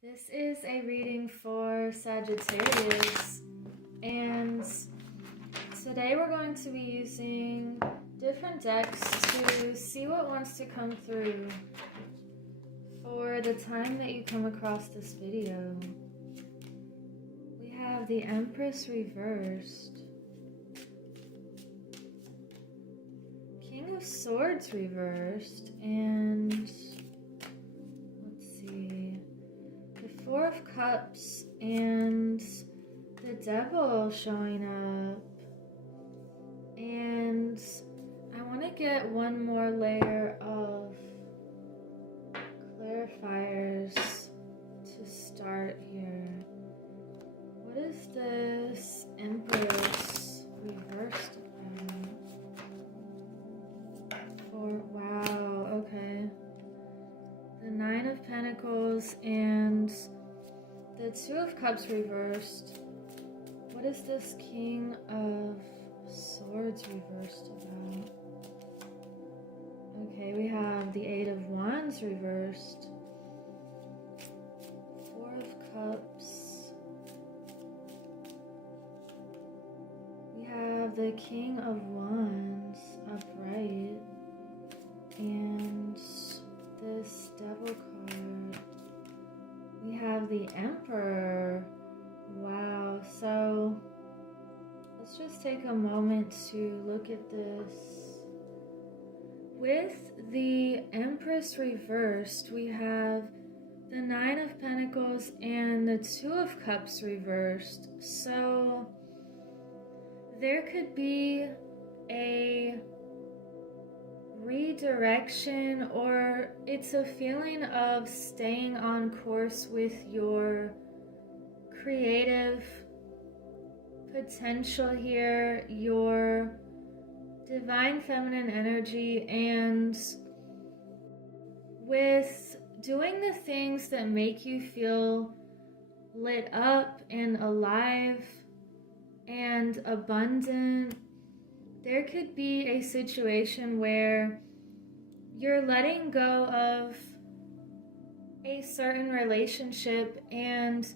This is a reading for Sagittarius, and today we're going to be using different decks to see what wants to come through for the time that you come across this video. We have the Empress reversed, King of Swords reversed, and Four of Cups and the Devil showing up. And I want to get one more layer of clarifiers to start here. What is this Empress reversed about? Wow, okay. The Nine of Pentacles and the Two of Cups reversed. What is this King of Swords reversed about? Okay, we have the Eight of Wands reversed. Four of Cups. We have the King of Wands upright. And this Devil card. We have the Emperor. Wow, so let's just take a moment to look at this. With the Empress reversed, we have the Nine of Pentacles and the Two of Cups reversed. So there could be a redirection, or it's a feeling of staying on course with your creative potential here, your divine feminine energy, and with doing the things that make you feel lit up and alive and abundant. There could be a situation where you're letting go of a certain relationship, and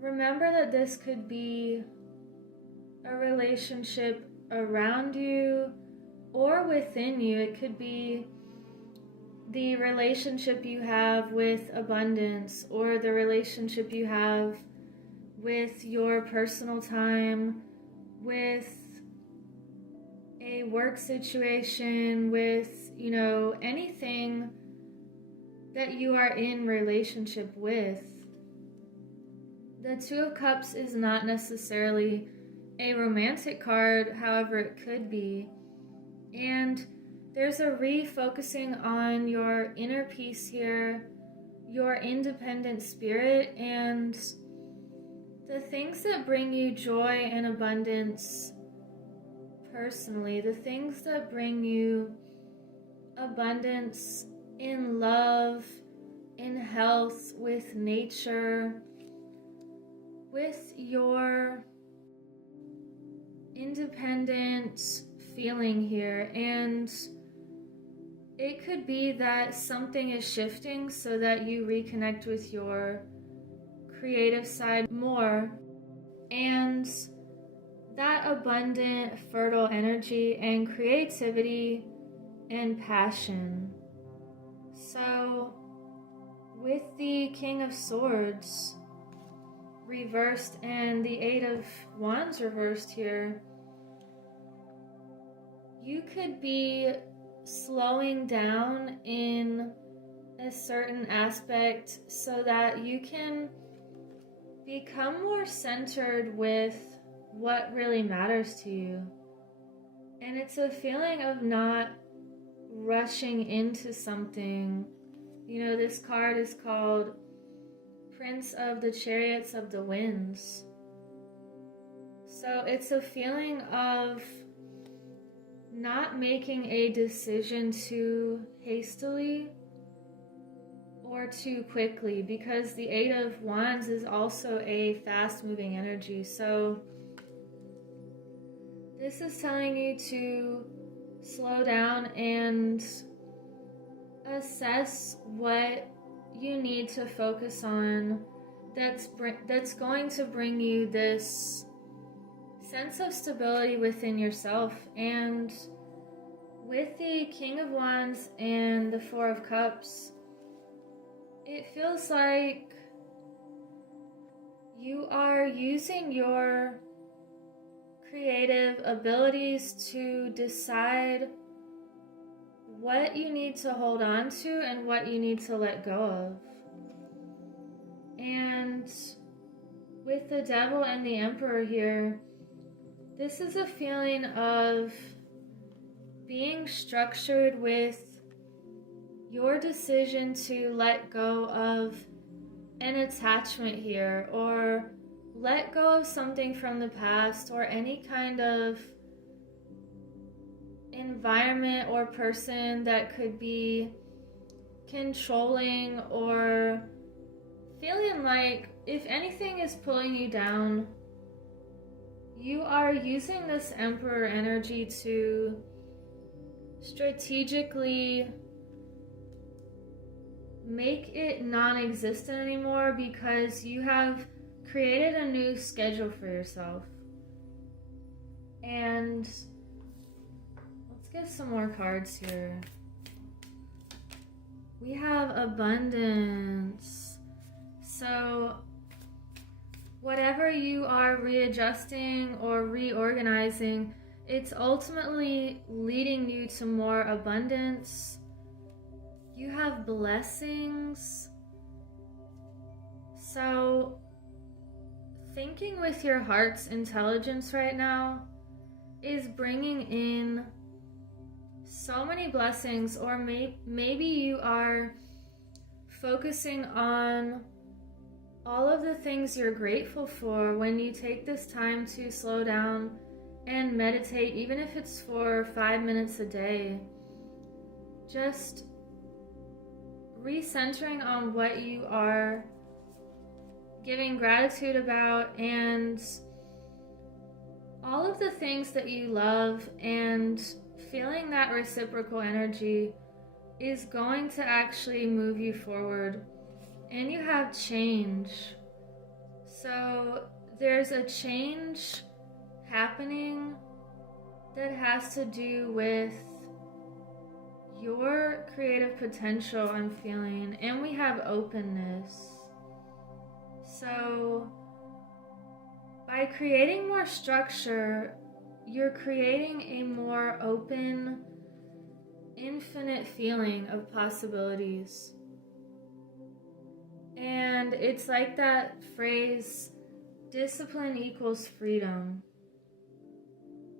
remember that this could be a relationship around you or within you. It could be the relationship you have with abundance, or the relationship you have with your personal time, with a work situation, with, anything that you are in relationship with. The Two of Cups is not necessarily a romantic card, however it could be. And there's a refocusing on your inner peace here, your independent spirit, and the things that bring you joy and abundance personally, the things that bring you abundance in love, in health, with nature, with your independent feeling here. And it could be that something is shifting so that you reconnect with your creative side more, and that abundant, fertile energy and creativity and passion. So with the King of Swords reversed and the Eight of Wands reversed here, you could be slowing down in a certain aspect so that you can become more centered with what really matters to you. And it's a feeling of not rushing into something. This card is called Prince of the Chariots of the Winds. So it's a feeling of not making a decision too hastily or too quickly, because the Eight of Wands is also a fast-moving energy. So this is telling you to slow down and assess what you need to focus on that's going to bring you this sense of stability within yourself. And with the King of Wands and the Four of Cups, it feels like you are using your creative abilities to decide what you need to hold on to and what you need to let go of. And with the Devil and the Emperor here, this is a feeling of being structured with your decision to let go of an attachment here, or let go of something from the past, or any kind of environment or person that could be controlling, or feeling like if anything is pulling you down, you are using this Emperor energy to strategically make it non-existent anymore, because you have created a new schedule for yourself. And let's get some more cards here. We have abundance. So whatever you are readjusting or reorganizing, it's ultimately leading you to more abundance. You have blessings. So thinking with your heart's intelligence right now is bringing in so many blessings. Or maybe you are focusing on all of the things you're grateful for when you take this time to slow down and meditate, even if it's for 5 minutes a day. Just recentering on what you are giving gratitude about, and all of the things that you love, and feeling that reciprocal energy is going to actually move you forward. And you have change. So there's a change happening that has to do with your creative potential, I'm feeling. And we have openness. So by creating more structure, you're creating a more open, infinite feeling of possibilities. And it's like that phrase, discipline equals freedom.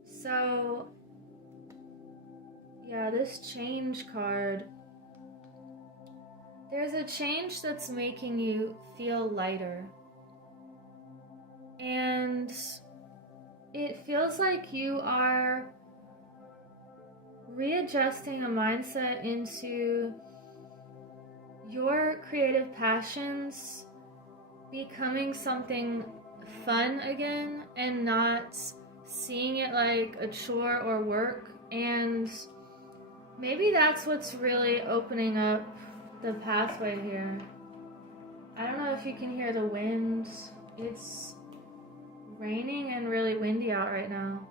So yeah, this change card, there's a change that's making you feel lighter. And it feels like you are readjusting a mindset into your creative passions becoming something fun again, and not seeing it like a chore or work. And maybe that's what's really opening up the pathway here. I don't know if you can hear the wind. It's raining and really windy out right now.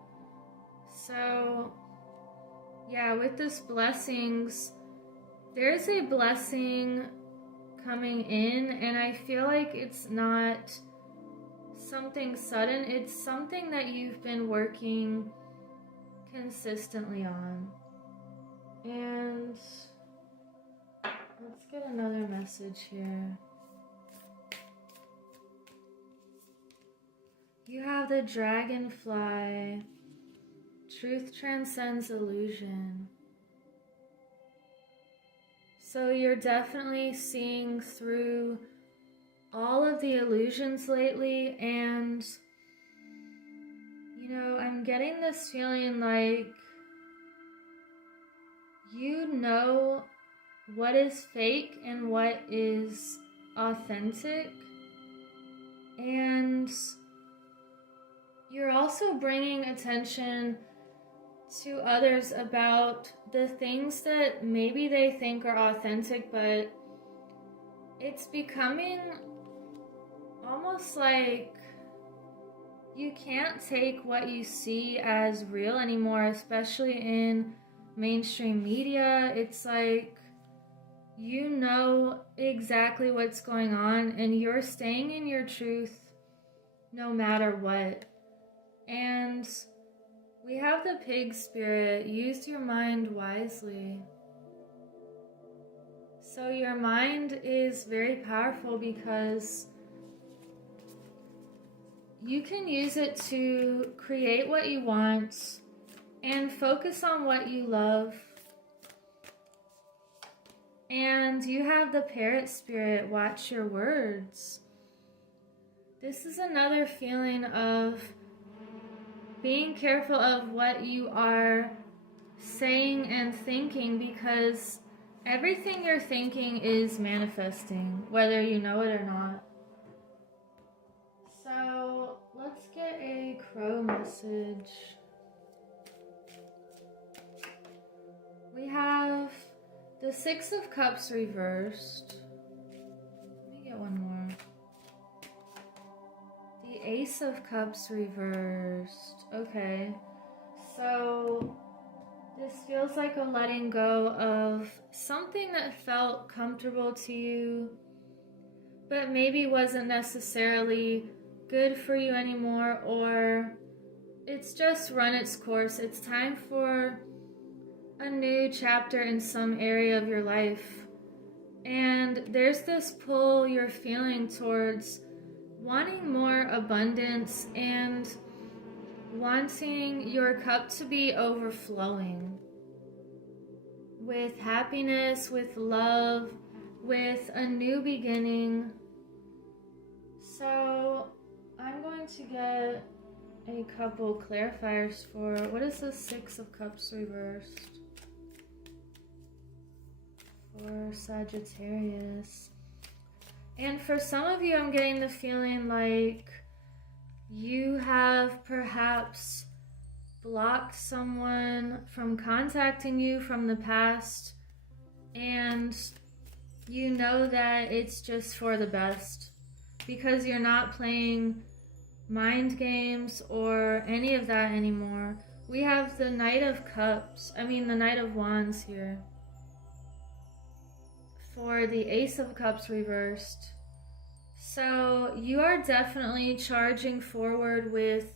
So yeah, with this blessings, there's a blessing coming in, and I feel like it's not something sudden. It's something that you've been working consistently on. And let's get another message here. You have the dragonfly. Truth transcends illusion. So you're definitely seeing through all of the illusions lately, and you know, I'm getting this feeling like you know what is fake and what is authentic, and you're also bringing attention to others about the things that maybe they think are authentic, but it's becoming almost like you can't take what you see as real anymore, especially in mainstream media. It's like you know exactly what's going on and you're staying in your truth no matter what. And we have the pig spirit. Use your mind wisely. So your mind is very powerful because you can use it to create what you want and focus on what you love. And you have the parrot spirit. Watch your words. This is another feeling of being careful of what you are saying and thinking, because everything you're thinking is manifesting, whether you know it or not. So let's get a crow message. We have the Six of Cups reversed. Let me get one more. The Ace of Cups reversed. Okay, so this feels like a letting go of something that felt comfortable to you, but maybe wasn't necessarily good for you anymore, or it's just run its course. It's time for a new chapter in some area of your life. And there's this pull you're feeling towards wanting more abundance and wanting your cup to be overflowing with happiness, with love, with a new beginning. So I'm going to get a couple clarifiers for what is the Six of Cups reversed for Sagittarius. And for some of you, I'm getting the feeling like you have perhaps blocked someone from contacting you from the past, and you know that it's just for the best because you're not playing mind games or any of that anymore. We have the Knight of Wands here for the Ace of Cups reversed. So you are definitely charging forward with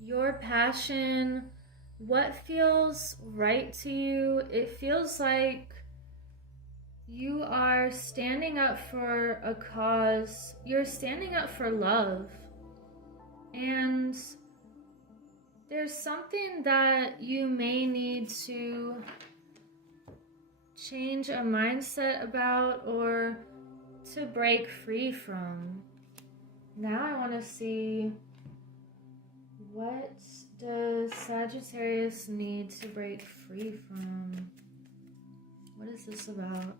your passion, what feels right to you. It feels like you are standing up for a cause. You're standing up for love. And there's something that you may need to change a mindset about or to break free from. Now I want to see, what does Sagittarius need to break free from? What is this about?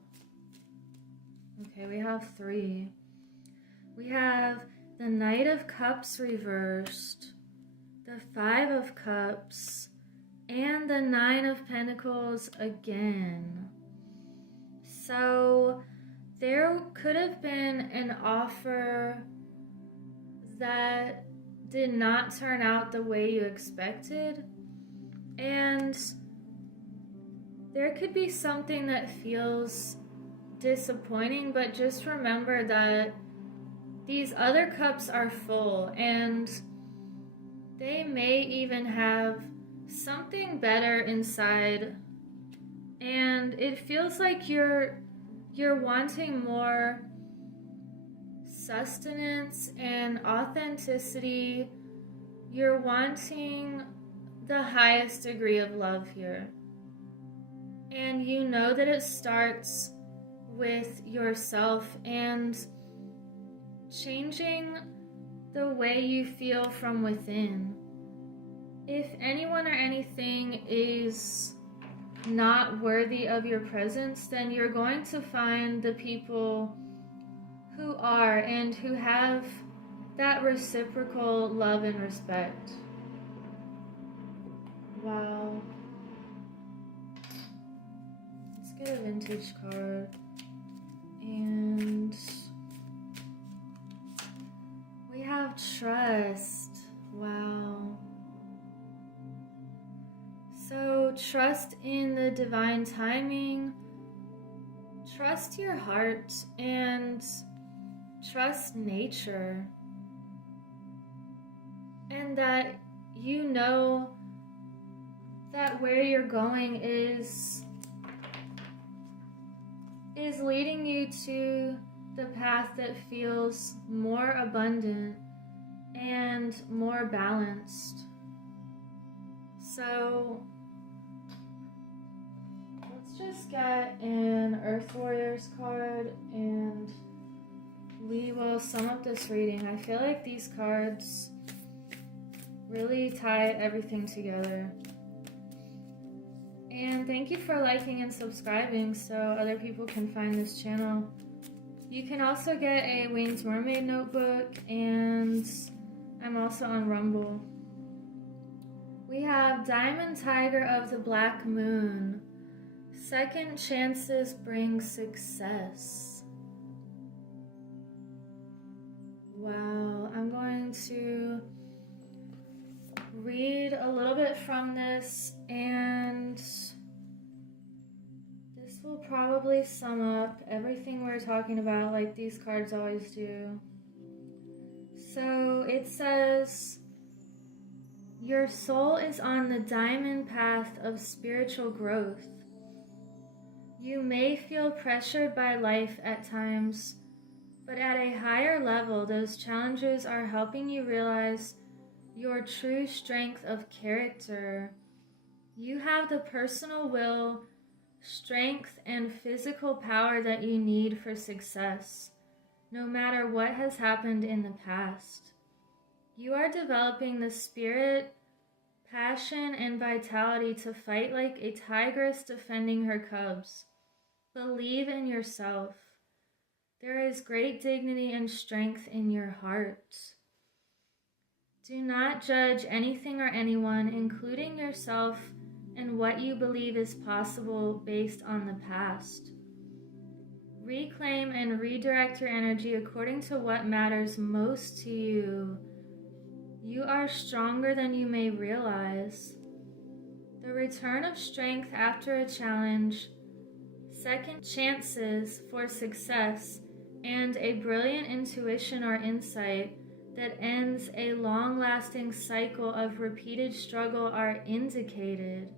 Okay, we have 3. We have the Knight of Cups reversed, the 5 of Cups, and the 9 of Pentacles again. So there could have been an offer that did not turn out the way you expected, and there could be something that feels disappointing, but just remember that these other cups are full and they may even have something better inside, and it feels like you're wanting more sustenance and authenticity. You're wanting the highest degree of love here, and you know that it starts with yourself and changing the way you feel from within. If anyone or anything is not worthy of your presence, then you're going to find the people who are and who have that reciprocal love and respect. Wow. Let's get a vintage card. And we have trust. Wow. So trust in the divine timing, trust your heart, and trust nature. And that you know that where you're going is leading you to the path that feels more abundant and more balanced. So let's just get an Earth Warriors card and we will sum up this reading. I feel like these cards really tie everything together. And thank you for liking and subscribing so other people can find this channel. You can also get a Wings Mermaid notebook, and I'm also on Rumble. We have Diamond Tiger of the Black Moon. Second chances bring success. Wow, I'm going to read a little bit from this, and this will probably sum up everything we're talking about like these cards always do. So it says, your soul is on the diamond path of spiritual growth. You may feel pressured by life at times, but at a higher level, those challenges are helping you realize your true strength of character. You have the personal will, strength, and physical power that you need for success, no matter what has happened in the past. You are developing the spirit, passion, and vitality to fight like a tigress defending her cubs. Believe in yourself. There is great dignity and strength in your heart. Do not judge anything or anyone, including yourself, and what you believe is possible based on the past. Reclaim and redirect your energy according to what matters most to you. You are stronger than you may realize. The return of strength after a challenge, second chances for success, and a brilliant intuition or insight that ends a long-lasting cycle of repeated struggle are indicated.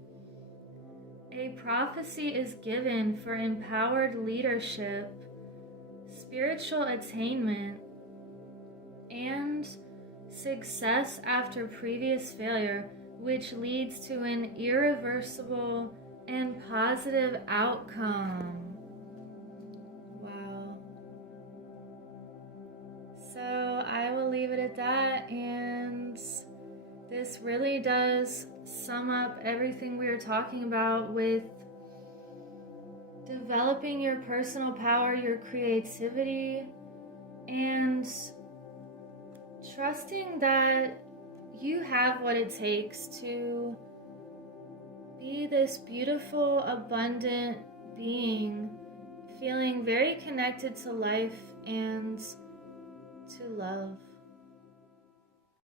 A prophecy is given for empowered leadership, spiritual attainment, and success after previous failure, which leads to an irreversible and positive outcome. Wow. So I will leave it at that, and this really does sum up everything we were talking about with developing your personal power, your creativity, and trusting that you have what it takes to be this beautiful, abundant being, feeling very connected to life and to love.